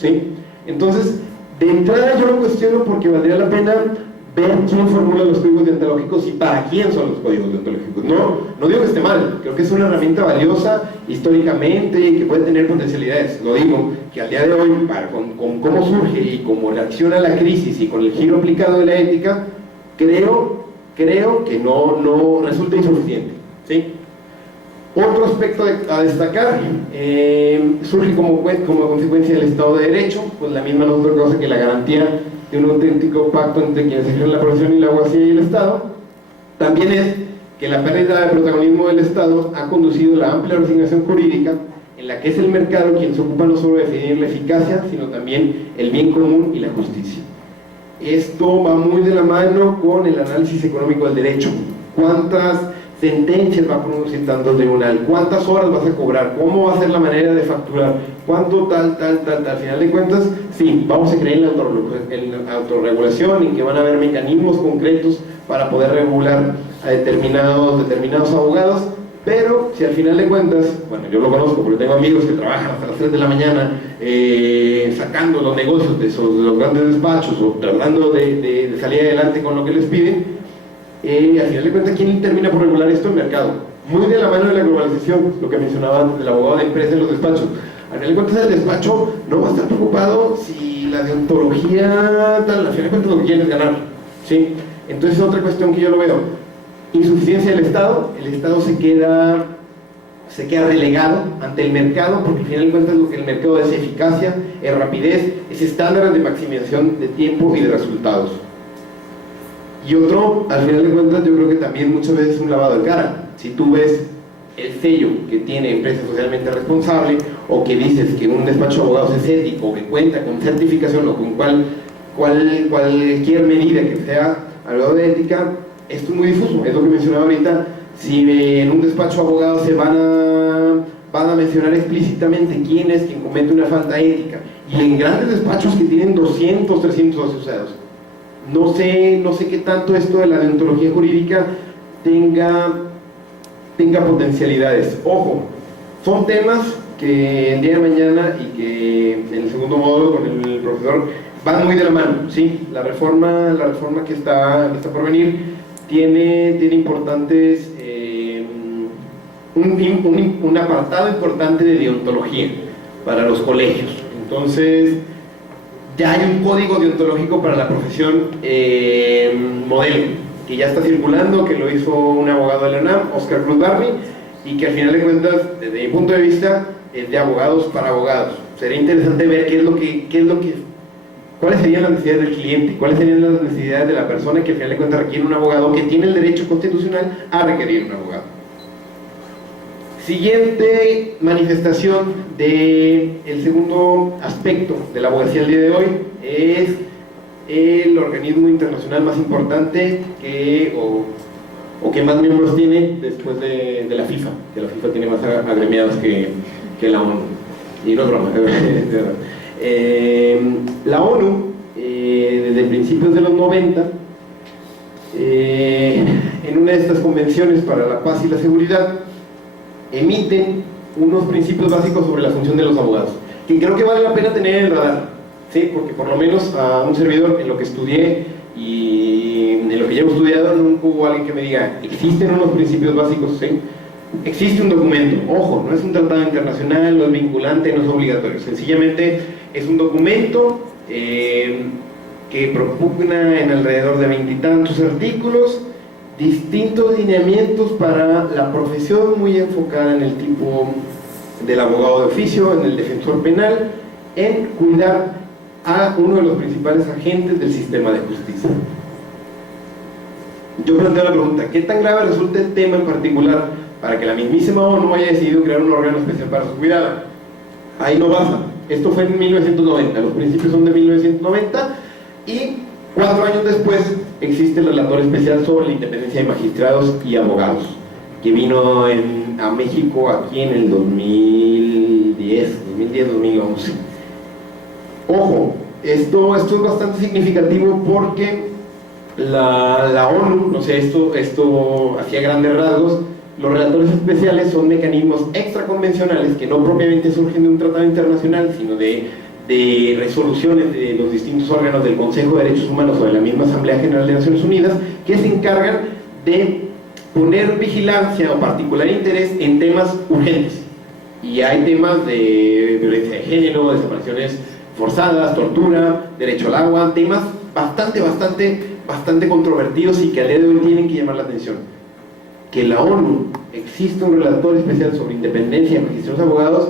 ¿sí? Entonces, de entrada yo lo cuestiono porque valdría la pena ver quién formula los códigos deontológicos y para quién son los códigos deontológicos. No digo que esté mal, creo que es una herramienta valiosa históricamente y que puede tener potencialidades. Lo digo, que al día de hoy, con cómo surge y cómo reacciona la crisis y con el giro aplicado de la ética, creo que no resulta insuficiente, ¿sí? Otro aspecto a destacar, surge como consecuencia del Estado de Derecho, pues la misma no es otra cosa que la garantía de un auténtico pacto entre quienes ejercen la profesión y la abogacía y el Estado. También es que la pérdida de protagonismo del Estado ha conducido a la amplia resignación jurídica, en la que es el mercado quien se ocupa no solo de definir la eficacia, sino también el bien común y la justicia. Esto va muy de la mano con el análisis económico del derecho. ¿Cuántas sentencias va a pronunciar tanto el tribunal? ¿Cuántas horas vas a cobrar? ¿Cómo va a ser la manera de facturar? ¿Cuánto tal? Al final de cuentas, sí, vamos a creer en la autorregulación, en que van a haber mecanismos concretos para poder regular a determinados abogados, pero si al final de cuentas, bueno, yo lo conozco porque tengo amigos que trabajan hasta las 3 de la mañana sacando los negocios de los grandes despachos o tratando de salir adelante con lo que les piden, al final de cuentas, ¿quién termina por regular esto? El mercado. Muy de la mano de la globalización, lo que mencionaba antes del abogado de empresa en los despachos. Al final de cuentas, el despacho no va a estar preocupado si la deontología tal, al final de cuentas lo que quieren es ganar, ¿sí? Entonces es otra cuestión que yo lo veo. Insuficiencia del Estado, el Estado se queda relegado ante el mercado, porque al final de cuentas lo que el mercado es eficacia, es rapidez, es estándares de maximización de tiempo y de resultados. Y otro, al final de cuentas, yo creo que también muchas veces es un lavado de cara. Si tú ves el sello que tiene empresa socialmente responsable, o que dices que un despacho de abogados es ético, o que cuenta con certificación, o con cualquier medida que sea algo de ética, esto es muy difuso, es lo que mencionaba ahorita. Si en un despacho de abogados se van a mencionar explícitamente quién es quien comete una falta ética, y en grandes despachos que tienen 200, 300 asociados, no sé qué tanto esto de la deontología jurídica tenga potencialidades. Ojo, son temas que el día de mañana y que en el segundo módulo con el profesor van muy de la mano, ¿sí? La reforma que está por venir tiene importantes, un apartado importante de deontología para los colegios. Entonces, ya hay un código deontológico para la profesión modelo, que ya está circulando, que lo hizo un abogado de la UNAM, Oscar Cruz Barney, y que al final de cuentas, desde mi punto de vista, es de abogados para abogados. Sería interesante ver cuáles serían las necesidades del cliente, cuáles serían las necesidades de la persona que al final de cuentas requiere un abogado, que tiene el derecho constitucional a requerir un abogado. Siguiente manifestación del segundo aspecto de la abogacía al día de hoy es el organismo internacional más importante que más miembros tiene después de la FIFA, que la FIFA tiene más agremiados que la ONU, y no es broma, es verdad. La ONU, desde principios de los 90, en una de estas convenciones para la paz y la seguridad, emiten unos principios básicos sobre la función de los abogados, que creo que vale la pena tener en el radar, ¿sí? Porque por lo menos a un servidor, en lo que estudié y en lo que llevo estudiado, nunca hubo alguien que me diga, existen unos principios básicos, ¿sí? Existe un documento, ojo, no es un tratado internacional, no es vinculante, no es obligatorio, sencillamente es un documento que propugna en alrededor de 20 y tantos artículos distintos lineamientos para la profesión, muy enfocada en el tipo del abogado de oficio, en el defensor penal, en cuidar a uno de los principales agentes del sistema de justicia. Yo planteo la pregunta, ¿qué tan grave resulta el tema en particular para que la mismísima ONU haya decidido crear un órgano especial para su cuidado? Ahí no basta. Esto fue en 1990, los principios son de 1990, y 4 años después existe el relator especial sobre la independencia de magistrados y abogados, que vino a México aquí en el 2010-2011. Ojo, esto es bastante significativo porque la ONU, no sé, esto hacía grandes rasgos. Los relatores especiales son mecanismos extraconvencionales que no propiamente surgen de un tratado internacional, sino de de resoluciones de los distintos órganos del Consejo de Derechos Humanos o de la misma Asamblea General de Naciones Unidas, que se encargan de poner vigilancia o particular interés en temas urgentes. Y hay temas de violencia de género, desapariciones forzadas, tortura, derecho al agua, temas bastante controvertidos y que al día de hoy tienen que llamar la atención. Que la ONU existe un relator especial sobre independencia de magistrados abogados,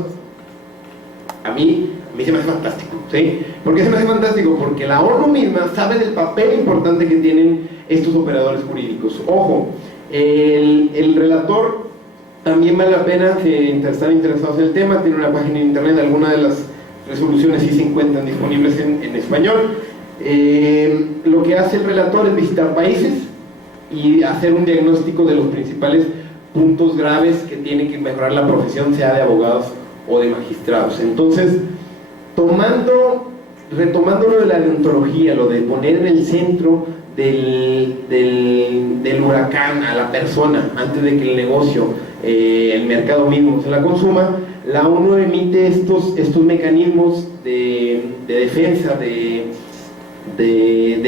a mí se me hace fantástico, ¿sí? ¿Por qué se me hace fantástisto? Porque la ONU misma sabe del papel importante que tienen estos operadores jurídicos. Ojo, el relator también vale la pena, si están interesados en el tema, tiene una página en internet, algunas de las resoluciones sí se encuentran disponibles en español. Lo que hace el relator es visitar países y hacer un diagnóstico de los principales puntos graves que tiene que mejorar la profesión, sea de abogados o de magistrados. Entonces, retomando lo de la deontología, lo de poner en el centro del huracán a la persona antes de que el negocio, el mercado mismo se la consuma, la ONU emite estos mecanismos de defensa de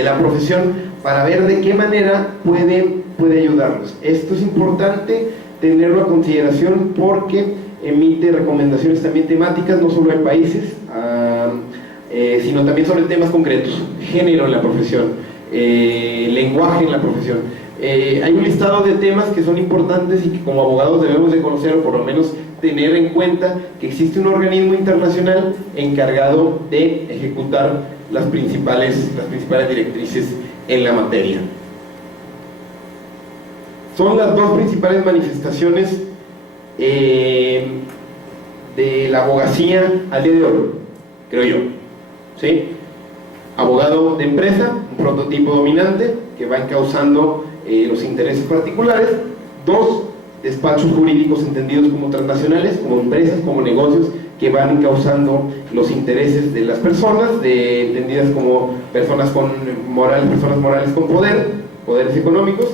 la profesión para ver de qué manera puede ayudarlos. Esto es importante tenerlo a consideración porque emite recomendaciones también temáticas, no solo en países, sino también sobre temas concretos, género en la profesión, lenguaje en la profesión. Hay un listado de temas que son importantes y que como abogados debemos de conocer, o por lo menos tener en cuenta que existe un organismo internacional encargado de ejecutar las principales directrices en la materia. Son las dos principales manifestaciones de la abogacía al día de hoy, creo yo, ¿sí? Abogado de empresa, un prototipo dominante que va encauzando los intereses particulares. Dos, despachos jurídicos entendidos como transnacionales, como empresas, como negocios que van encauzando los intereses de las personas, entendidas como personas morales con poderes económicos.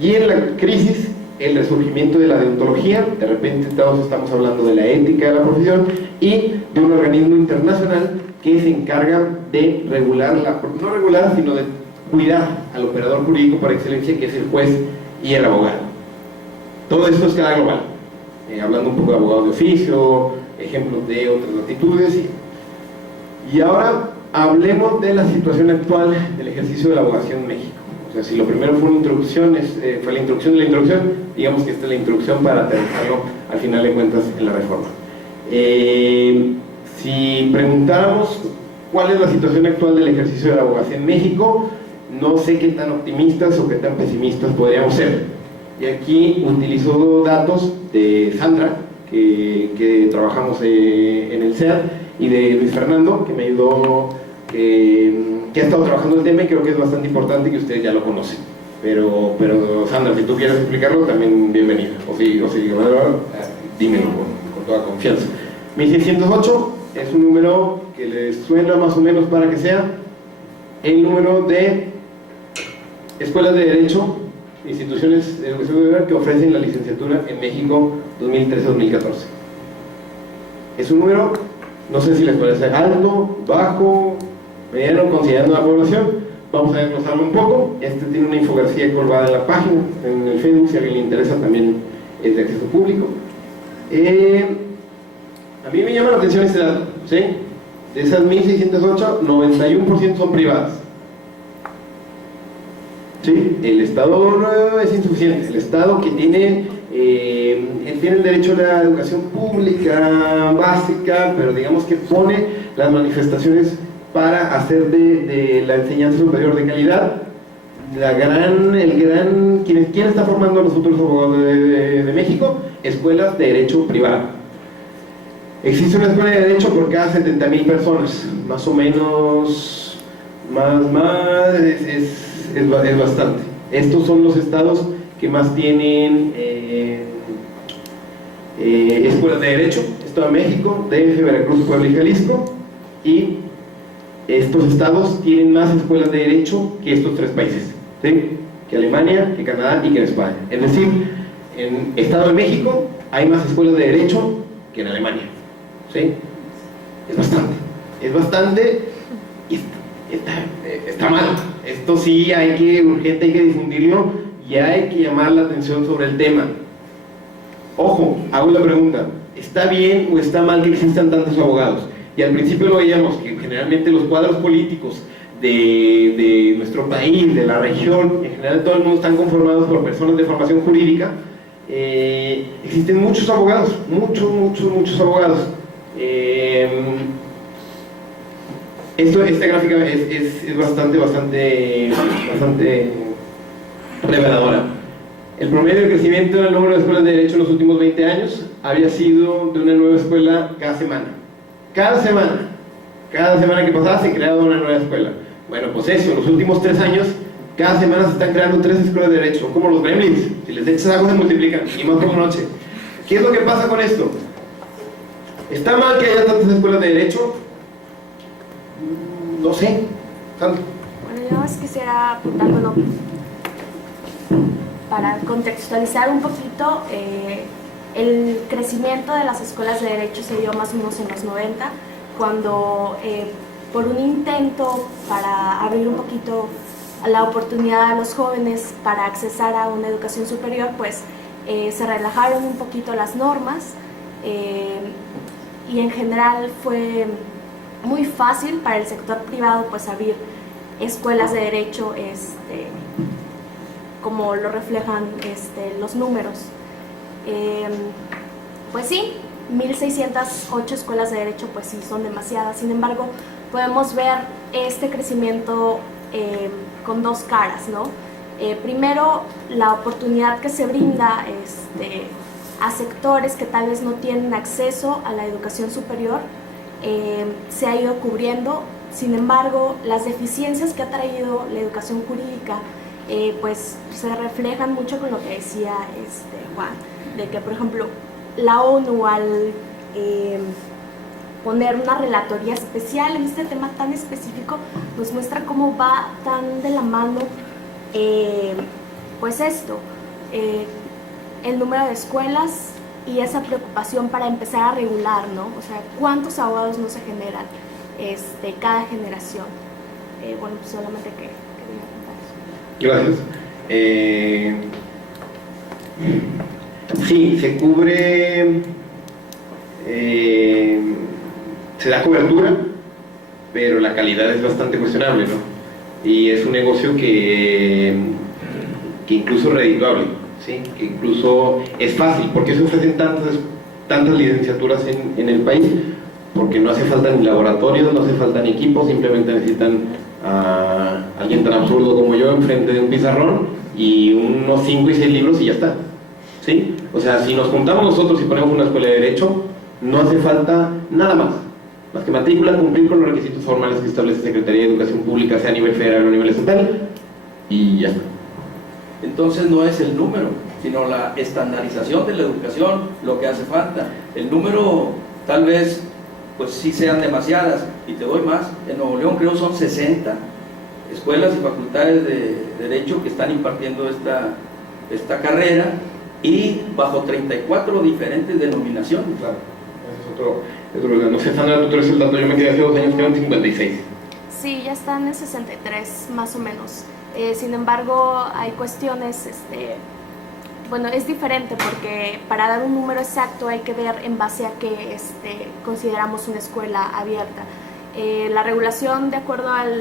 Y en la crisis, el resurgimiento de la deontología, de repente todos estamos hablando de la ética de la profesión y de un organismo internacional que se encarga de no regular, sino de cuidar al operador jurídico por excelencia, que es el juez y el abogado. Todo esto es escala global, hablando un poco de abogados de oficio, ejemplos de otras latitudes. Y ahora hablemos de la situación actual del ejercicio de la abogacía en México. O sea, si lo primero fue una introducción, fue la introducción de la introducción, digamos que esta es la introducción para aterrizarlo al final de cuentas en la reforma. Si preguntáramos cuál es la situación actual del ejercicio de la abogacía en México, no sé qué tan optimistas o qué tan pesimistas podríamos ser. Y aquí utilizo datos de Sandra, que trabajamos en el CEAD, y de Luis Fernando, que me ayudó, que ha estado trabajando el tema y creo que es bastante importante que ustedes ya lo conocen. Pero Sandra, si tú quieres explicarlo, también bienvenida. O si dímelo con toda confianza. 1608 es un número que les suena más o menos para que sea el número de escuelas de derecho, instituciones de educación superior que ofrecen la licenciatura en México 2013-2014. Es un número, no sé si les parece alto, bajo, mediano, considerando la población. Vamos a desglosarlo un poco. Este tiene una infografía colgada en la página, en el Facebook, si a alguien le interesa, también es de acceso público. A mí me llama la atención este dato, ¿sí? De esas 1608, 91% son privadas. ¿Sí? El Estado es insuficiente. El Estado que tiene el derecho a la educación pública básica, pero digamos que pone las manifestaciones para hacer de la enseñanza superior de calidad ¿quién está formando a los futuros abogados de México? Escuelas de derecho privado. Existe una escuela de derecho por cada 70,000 personas, más o menos, es bastante. Estos son los estados que más tienen escuelas de derecho: Estado de México, DF, Veracruz, Puebla y Jalisco. Y estos estados tienen más escuelas de derecho que estos tres países, ¿sí? Que Alemania, que Canadá y que en España. Es decir, en Estado de México hay más escuelas de derecho que en Alemania, ¿sí? Es bastante. Es bastante, y está mal. Esto sí urgente hay que difundirlo y hay que llamar la atención sobre el tema. Ojo, hago la pregunta, ¿está bien o está mal que existan tantos abogados? Y al principio lo veíamos, que generalmente los cuadros políticos de nuestro país, de la región, en general todo el mundo están conformados por personas de formación jurídica. Existen muchos abogados, muchos abogados. Esta gráfica es bastante reveladora. El promedio de crecimiento del número de escuelas de derecho en los últimos 20 años había sido de una nueva escuela cada semana. Cada semana que pasaba se creaba una nueva escuela. Bueno, pues eso, en los últimos 3 años, cada semana se están creando 3 escuelas de derecho, como los gremlins. Si les echas agua se multiplican, y más por noche. ¿Qué es lo que pasa con esto? ¿Está mal que haya tantas escuelas de derecho? No sé. Sandra. Bueno, yo más quisiera apuntar, bueno, para contextualizar un poquito, el crecimiento de las escuelas de derecho se dio más o menos en los 90, cuando por un intento para abrir un poquito la oportunidad a los jóvenes para accesar a una educación superior, pues se relajaron un poquito las normas y en general fue muy fácil para el sector privado pues abrir escuelas de derecho como lo reflejan los números. Pues sí, 1.608 escuelas de derecho pues sí son demasiadas. Sin embargo, podemos ver este crecimiento con 2 caras, ¿no? Primero, la oportunidad que se brinda a sectores que tal vez no tienen acceso a la educación superior se ha ido cubriendo. Sin embargo, las deficiencias que ha traído la educación jurídica pues se reflejan mucho con lo que decía Juan, de que por ejemplo la ONU al poner una relatoría especial en este tema tan específico nos muestra cómo va tan de la mano pues esto, el número de escuelas y esa preocupación para empezar a regular, ¿no? O sea, ¿cuántos abogados no se generan cada generación? Bueno, pues solamente quería contar eso. Gracias. Sí, se cubre, se da cobertura, pero la calidad es bastante cuestionable, ¿no? Y es un negocio que incluso es redituable, ¿sí? Que incluso es fácil. ¿Por qué se ofrecen tantas licenciaturas en el país? Porque no hace falta ni laboratorios, no hace falta ni equipos, simplemente necesitan a alguien tan absurdo como yo enfrente de un pizarrón y unos 5 y 6 libros y ya está, ¿sí? O sea, si nos juntamos nosotros y ponemos una escuela de derecho, no hace falta nada más que matrícula, cumplir con los requisitos formales que establece Secretaría de Educación Pública, sea a nivel federal o a nivel estatal, y ya está. Entonces no es el número, sino la estandarización de la educación lo que hace falta. El número tal vez pues sí sean demasiadas, y te doy más. En Nuevo León creo son 60 escuelas y facultades de derecho que están impartiendo esta carrera, y bajo 34 diferentes denominaciones. Claro, ese es otro, no sé, Sandra, tú traes el dato, yo me quedé hace 2 años, quedan 56. Sí, ya están en 63 más o menos. Sin embargo, hay cuestiones, bueno, es diferente porque para dar un número exacto hay que ver en base a qué consideramos una escuela abierta. La regulación, de acuerdo al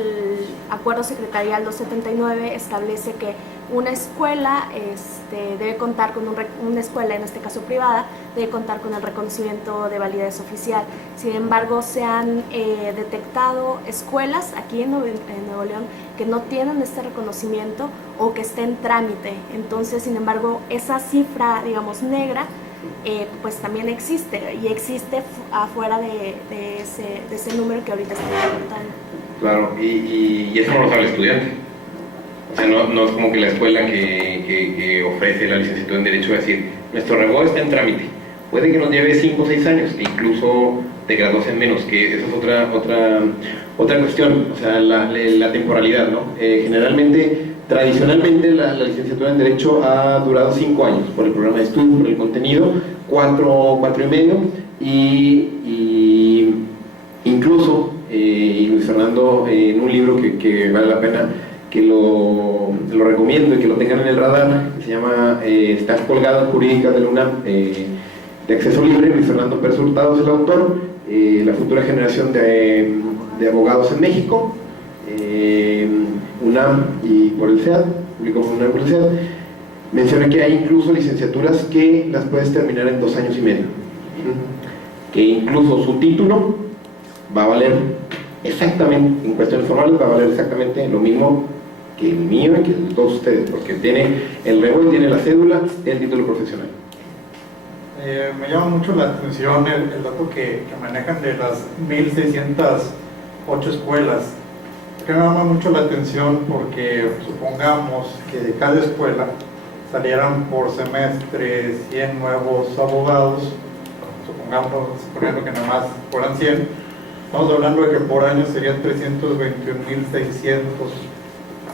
Acuerdo Secretarial 279, establece que una escuela debe contar con una escuela, en este caso privada, debe contar con el reconocimiento de validez oficial. Sin embargo, se han detectado escuelas aquí en Nuevo León que no tienen este reconocimiento o que está en trámite. Entonces, sin embargo, esa cifra, digamos, negra, pues también existe, y existe afuera de ese número que ahorita estamos contando. Claro, y eso no lo sabe el estudiante. O sea, no es como que la escuela que ofrece la licenciatura en Derecho va a decir, nuestro rebote está en trámite. Puede que nos lleve 5 o 6 años, e incluso te gradúes en menos, que esa es otra cuestión, o sea, la temporalidad, ¿no? Tradicionalmente la licenciatura en Derecho ha durado 5 años, por el programa de estudio, por el contenido, 4 y medio, y incluso Fernando en un libro que vale la pena que lo recomiendo y que lo tengan en el radar, que se llama Está colgado en Jurídicas de la UNAM, de acceso libre. Luis Fernando Pérez Hurtado es el autor. La futura generación de abogados en México, UNAM y por el CEAD, publicó por UNAM y por el CEAD. Menciona que hay incluso licenciaturas que las puedes terminar en 2 años y medio, que incluso su título va a valer exactamente, en cuestiones formales, va a valer exactamente lo mismo que el mío y que el de todos ustedes, porque tiene el REBOE, tiene la cédula, tiene el título profesional. Me llama mucho la atención el dato que manejan de las 1.608 escuelas. Que me llama mucho la atención porque supongamos que de cada escuela salieran por semestre 100 nuevos abogados, suponiendo que nada más fueran 100, estamos hablando de que por año serían 321.600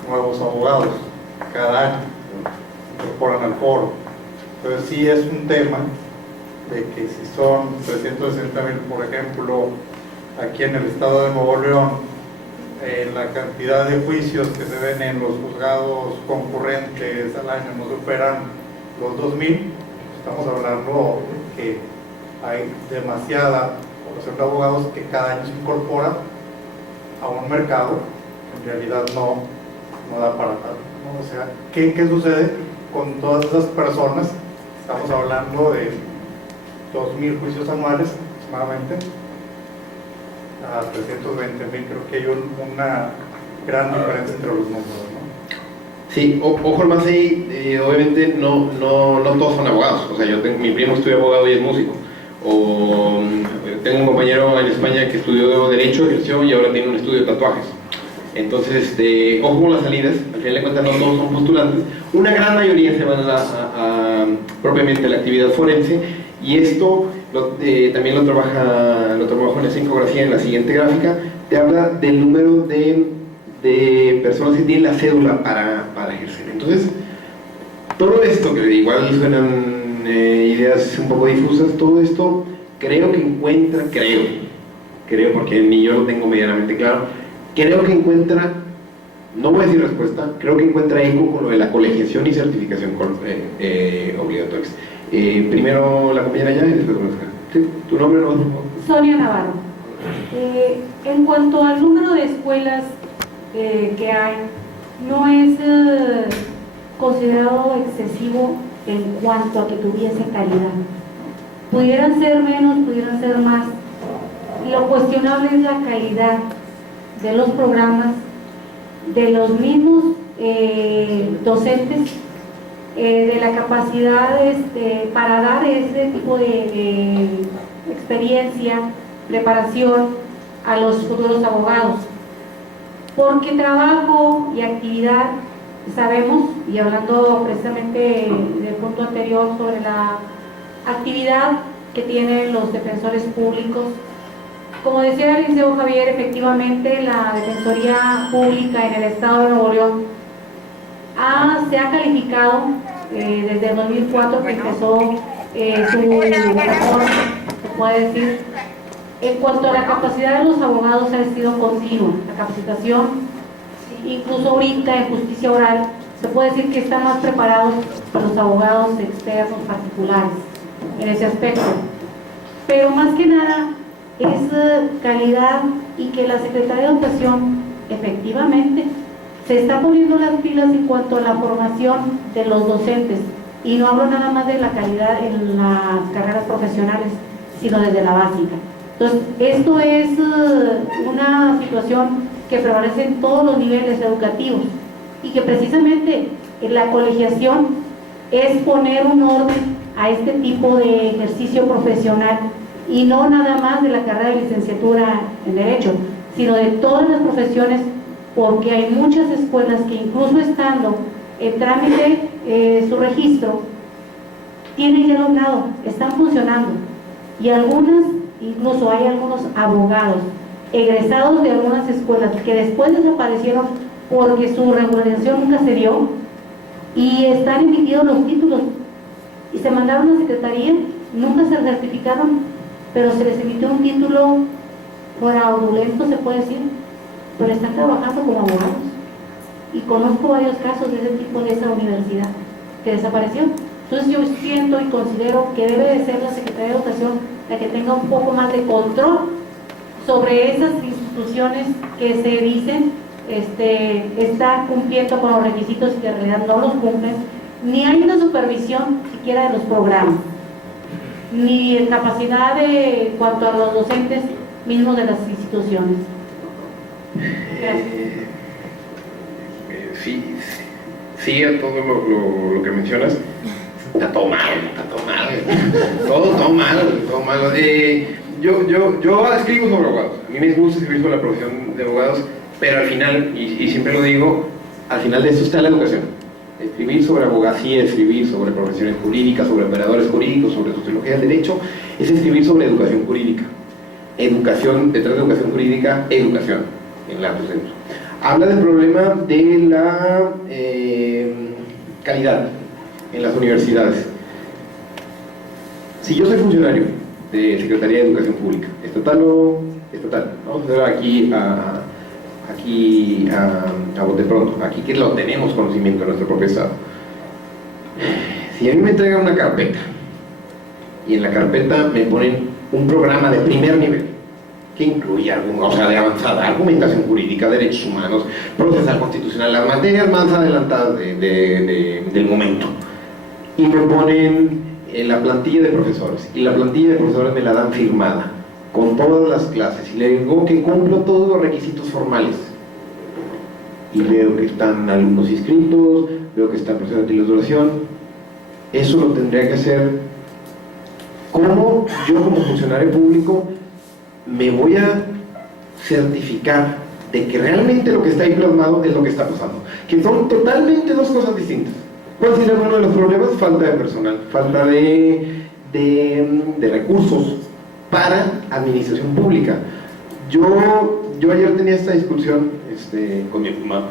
nuevos abogados cada año incorporan al foro. Entonces sí es un tema de que si son 360.000, por ejemplo, aquí en el estado de Nuevo León, la cantidad de juicios que se ven en los juzgados concurrentes al año no superan los 2.000, estamos hablando de que hay demasiada población de abogados que cada año se incorpora a un mercado que en realidad no da para tanto, ¿no? O sea, ¿qué sucede con todas esas personas? Estamos hablando de 2.000 juicios anuales aproximadamente a 320.000. Creo que hay una gran diferencia entre los números, ¿no? Sí, ojo más ahí, obviamente no todos son abogados. O sea, mi primo estudia abogado y es músico, o tengo un compañero en España que estudió Derecho, ejerció y ahora tiene un estudio de tatuajes. Entonces, ojo con las salidas, al final de cuentas no todos son postulantes, una gran mayoría se van propiamente a la actividad forense, y esto también lo trabajo en esa infografía en la siguiente gráfica. Te habla del número de personas que tienen la cédula para ejercer. Entonces, todo esto, que igual suenan ideas un poco difusas, todo esto creo porque ni yo lo tengo medianamente claro, creo que encuentra, no voy a decir respuesta, creo que encuentra eco con lo de la colegiación y certificación obligatorias. Primero la compañera ya y después Oscar. ¿Sí? ¿Tu nombre no? Sonia Navarro. En cuanto al número de escuelas que hay, no es considerado excesivo en cuanto a que tuviese calidad. Pudieran ser menos, pudieran ser más. Lo cuestionable es la calidad de los programas, de los mismos docentes, de la capacidad para dar ese tipo de experiencia, preparación a los futuros abogados. Porque trabajo y actividad, sabemos, y hablando precisamente del punto anterior sobre la actividad que tienen los defensores públicos, como decía el licenciado Javier, efectivamente la Defensoría Pública en el Estado de Nuevo León se ha calificado desde el 2004 que empezó su reforma, se puede decir. En cuanto a la capacidad de los abogados, ha sido continua la capacitación, incluso ahorita en justicia oral se puede decir que están más preparados que los abogados externos particulares en ese aspecto, pero más que nada es calidad, y que la Secretaría de Educación efectivamente se está poniendo las pilas en cuanto a la formación de los docentes, y no hablo nada más de la calidad en las carreras profesionales, sino desde la básica. Entonces, esto es una situación que prevalece en todos los niveles educativos, y que precisamente en la colegiación es poner un orden a este tipo de ejercicio profesional, y no nada más de la carrera de licenciatura en Derecho, sino de todas las profesiones, porque hay muchas escuelas que incluso estando en trámite su registro, tienen ya logrado, están funcionando, y algunas, incluso hay algunos abogados egresados de algunas escuelas que después desaparecieron porque su regularización nunca se dio, y están emitidos los títulos y se mandaron a la secretaría, nunca se certificaron, pero se les emitió un título fraudulento, se puede decir, pero están trabajando como abogados. Y conozco varios casos de ese tipo de esa universidad que desapareció. Entonces yo siento y considero que debe de ser la Secretaría de Educación la que tenga un poco más de control sobre esas instituciones que se dicen estar cumpliendo con los requisitos y que en realidad no los cumplen, ni hay una supervisión siquiera de los programas, ni en capacidad de cuanto a los docentes mismos de las instituciones. Sí, a todo lo que mencionas. Está todo mal. Todo mal. Yo escribo sobre abogados. A mí me gusta escribir sobre la profesión de abogados, pero al final, y siempre lo digo, al final de eso está la educación. Escribir sobre abogacía, escribir sobre profesiones jurídicas, sobre operadores jurídicos, sobre sociología del derecho, es escribir sobre educación jurídica. Educación, detrás de educación jurídica, educación, en la docente. Habla del problema de la calidad en las universidades. Si yo soy funcionario de Secretaría de Educación Pública, estatal o estatal, vamos a ver aquí a bote pronto, aquí que lo tenemos conocimiento en nuestro propio estado. Si a mí me entregan una carpeta y en la carpeta me ponen un programa de primer nivel que incluye de avanzada argumentación jurídica, derechos humanos, procesal constitucional, las materias más adelantadas del momento, y me ponen la plantilla de profesores, y la plantilla de profesores me la dan firmada con todas las clases, y le digo que cumplo todos los requisitos formales, y veo que están alumnos inscritos, veo que está el proceso de titulación, eso lo tendría que hacer. ¿Cómo yo como funcionario público me voy a certificar de que realmente lo que está ahí plasmado es lo que está pasando? Que son totalmente dos cosas distintas. ¿Cuál sería uno de los problemas? Falta de personal, falta de recursos para administración pública. Yo ayer tenía esta discusión con mi mamá,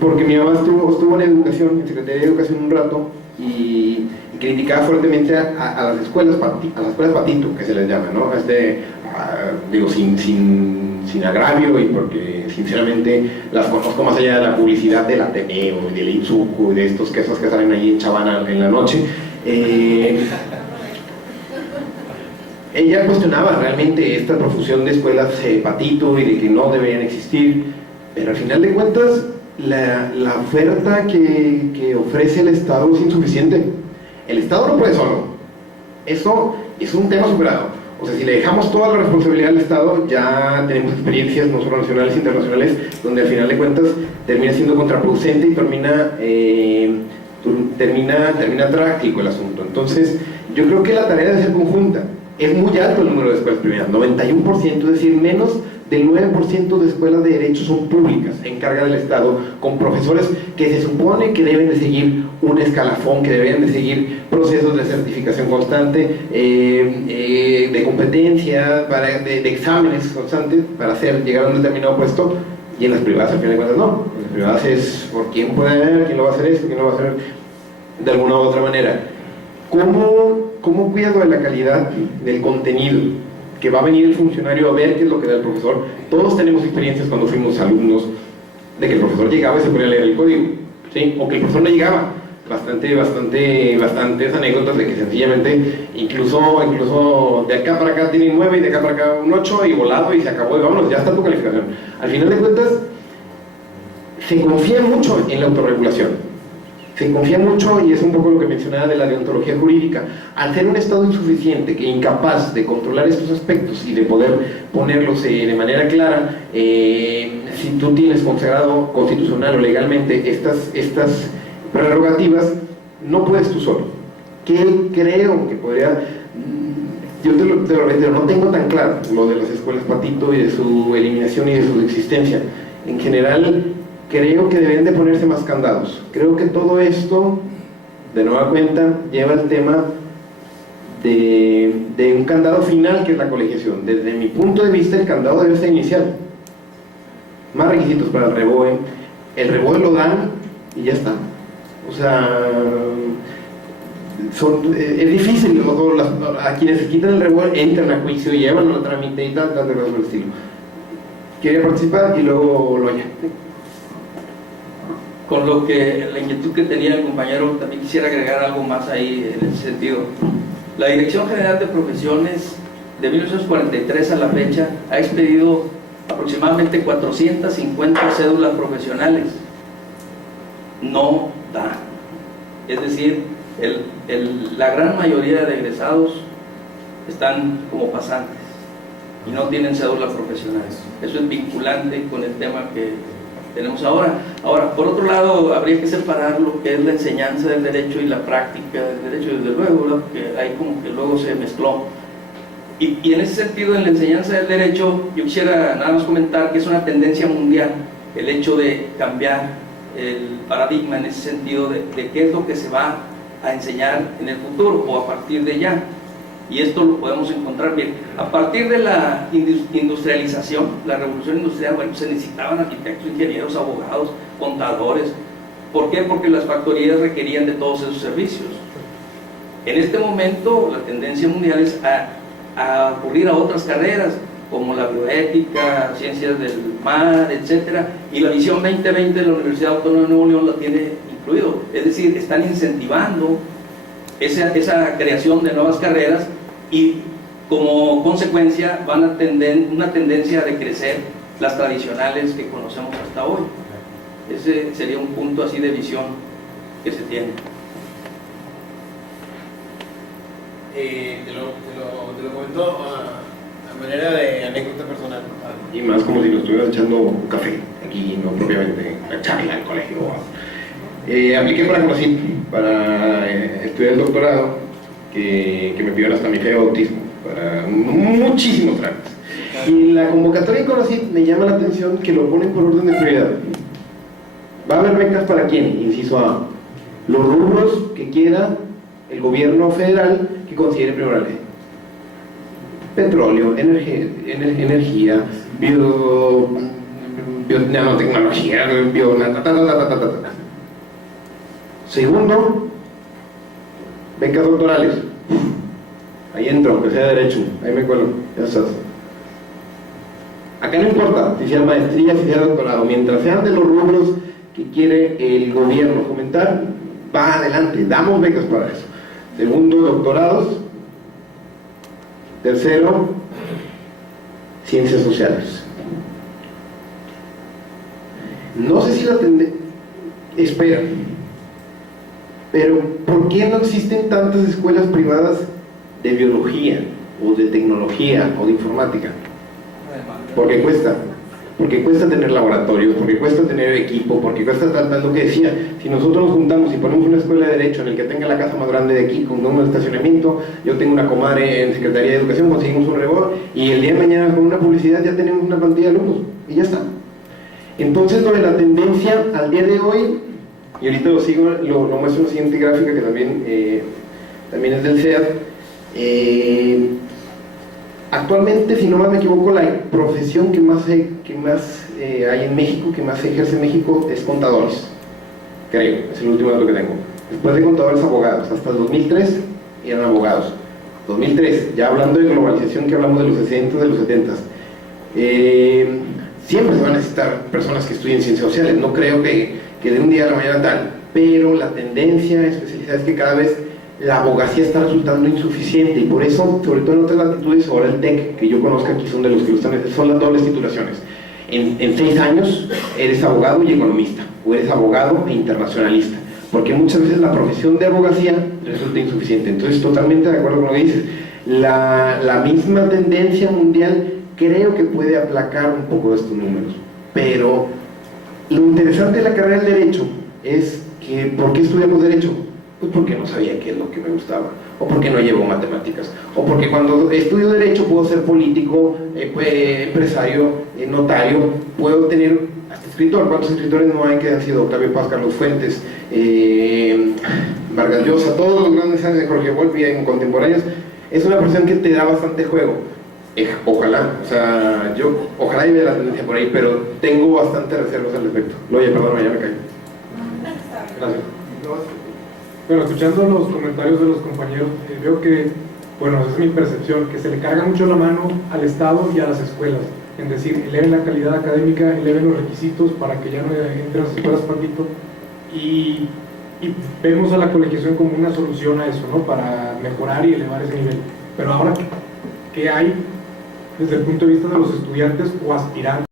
porque mi mamá estuvo en educación, en Secretaría de Educación un rato, y criticaba fuertemente a las escuelas patito, que se les llama, ¿no? Digo, sin agravio, y porque sinceramente las conozco más allá de la publicidad del Ateneo, del Itzuco, de estos quesos que salen ahí en Chavana en la noche. Ella cuestionaba realmente esta profusión de escuelas patito y de que no deberían existir, pero al final de cuentas la oferta que ofrece el Estado es insuficiente. El Estado no puede solo, eso es un tema superado. O sea, si le dejamos toda la responsabilidad al Estado, ya tenemos experiencias no solo nacionales, internacionales, donde al final de cuentas termina siendo contraproducente y termina trágico el asunto. Entonces, yo creo que la tarea debe ser conjunta. Es muy alto el número de escuelas privadas, 91%, es decir, menos del 9% de escuelas de derecho son públicas, en carga del Estado, con profesores que se supone que deben de seguir un escalafón, que deben de seguir procesos de certificación constante, de competencia, de exámenes constantes para llegar a un determinado puesto, y en las privadas al final de cuentas no. En las privadas es por quién puede, quién lo va a hacer esto, quién lo va a hacer de alguna u otra manera. ¿Cómo cuido de la calidad del contenido? Que va a venir el funcionario a ver qué es lo que da el profesor. Todos tenemos experiencias cuando fuimos alumnos de que el profesor llegaba y se ponía a leer el código, ¿sí? O que el profesor no llegaba. Bastantes anécdotas de que sencillamente, incluso de acá para acá tienen 9 y de acá para acá un 8 y volado y se acabó y vámonos, ya está tu calificación. Al final de cuentas, se confía mucho en la autorregulación. Se confía mucho, y es un poco lo que mencionaba de la deontología jurídica. Al ser un Estado insuficiente, que incapaz de controlar estos aspectos y de poder ponerlos de manera clara, si tú tienes consagrado constitucional o legalmente estas prerrogativas, no puedes tú solo. ¿Qué creo que podría? Yo te lo reitero, no tengo tan claro lo de las escuelas patito y de su eliminación y de su existencia. En general, creo que deben de ponerse más candados. Creo que todo esto, de nueva cuenta, lleva al tema de un candado final, que es la colegiación. Desde mi punto de vista, el candado debe ser inicial. Más requisitos para el REBOE. El REBOE lo dan y ya está. O sea, es difícil. A quienes se quitan el REBOE entran a juicio y llevan al trámite y tal, del estilo. quería participar y luego lo haya. Con lo que la inquietud que tenía el compañero, también quisiera agregar algo más ahí en ese sentido. La Dirección General de Profesiones de 1943 a la fecha ha expedido aproximadamente 450 cédulas profesionales. No da. Es decir, la gran mayoría de egresados están como pasantes y no tienen cédulas profesionales. Eso es vinculante con el tema que tenemos ahora. Ahora, por otro lado, habría que separar lo que es la enseñanza del derecho y la práctica del derecho, desde luego, ¿no? Porque ahí como que luego se mezcló. Y en ese sentido, en la enseñanza del derecho, yo quisiera nada más comentar que es una tendencia mundial el hecho de cambiar el paradigma en ese sentido de qué es lo que se va a enseñar en el futuro o a partir de ya. Y esto lo podemos encontrar bien. A partir de la industrialización, la revolución industrial, bueno, se necesitaban arquitectos, ingenieros, abogados, contadores. ¿Por qué? Porque las factorías requerían de todos esos servicios. En este momento, la tendencia mundial es a ocurrir a otras carreras, como la bioética, ciencias del mar, etcétera, y la visión 2020 de la Universidad Autónoma de Nuevo León la tiene incluido. Es decir, están incentivando esa creación de nuevas carreras y como consecuencia van a tener una tendencia de crecer las tradicionales que conocemos hasta hoy. Ese sería un punto así de visión que se tiene. Te lo comentó a manera de anécdota personal. Y más como si nos estuvieras echando un café, aquí no propiamente la charla del colegio. Apliqué para CONACYT para estudiar el doctorado, que me pidieron hasta mi fe de bautismo, para muchísimos trámites. Y la convocatoria de CONACYT me llama la atención que lo ponen por orden de prioridad. ¿Va a haber becas para quién? Inciso A. Los rubros que quiera el gobierno federal que considere prioritario. Petróleo, energía, nanotecnología, Segundo, becas doctorales. Ahí entro, aunque sea derecho, ahí me cuelo, ya estás. Acá no importa si sea maestría, si sea doctorado, mientras sean de los rubros que quiere el gobierno fomentar, va adelante, damos becas para eso. Segundo, doctorados. Tercero, ciencias sociales. No sé si la tendencia... Espera. Pero, ¿por qué no existen tantas escuelas privadas de biología, o de tecnología, o de informática? Porque cuesta. Porque cuesta tener laboratorios, porque cuesta tener equipo, porque cuesta tal lo que decía. Si nosotros nos juntamos y ponemos una escuela de derecho en el que tenga la casa más grande de aquí, con un estacionamiento, yo tengo una comadre en Secretaría de Educación, conseguimos un rebord, y el día de mañana con una publicidad ya tenemos una plantilla de alumnos, y ya está. Entonces, lo de la tendencia al día de hoy, y ahorita lo sigo, lo muestro en la siguiente gráfica, que también es del CEAD. Actualmente, si no me equivoco, la profesión que más hay en México, que más se ejerce en México, es contadores. Creo, es el último dato que tengo. Después de contadores, abogados. Hasta el 2003 eran abogados. 2003, ya hablando de globalización, que hablamos de los 60, de los 70. Siempre se van a necesitar personas que estudien ciencias sociales. No creo que de un día a la mañana tal. Pero la tendencia especializada es que cada vez la abogacía está resultando insuficiente, y por eso, sobre todo en otras latitudes, ahora el TEC, que yo conozco aquí, son de los que lo están, son las dobles titulaciones. En 6 años eres abogado y economista, o eres abogado e internacionalista, porque muchas veces la profesión de abogacía resulta insuficiente. Entonces, totalmente de acuerdo con lo que dices. La misma tendencia mundial creo que puede aplacar un poco estos números, pero lo interesante de la carrera del derecho es que, ¿por qué estudiamos derecho? Pues porque no sabía qué es lo que me gustaba, o porque no llevo matemáticas, o porque cuando estudio derecho puedo ser político, empresario, notario, puedo tener hasta escritor. ¿Cuántos escritores no hay que han sido? Octavio Paz, Carlos Fuentes, Vargas Llosa, todos los grandes años de Jorge Volpi en contemporáneos. Es una profesión que te da bastante juego. Ojalá, o sea, yo ojalá y vea la tendencia por ahí, pero tengo bastante reservas al respecto. Oye, perdón, ya me caí. Gracias. Bueno, escuchando los comentarios de los compañeros, veo que, bueno, esa es mi percepción, que se le carga mucho la mano al Estado y a las escuelas. en decir, eleven la calidad académica, eleven los requisitos para que ya no entren a las escuelas Paquito, y vemos a la colegiación como una solución a eso, ¿no? Para mejorar y elevar ese nivel. Pero ahora, ¿qué hay desde el punto de vista de los estudiantes o aspirantes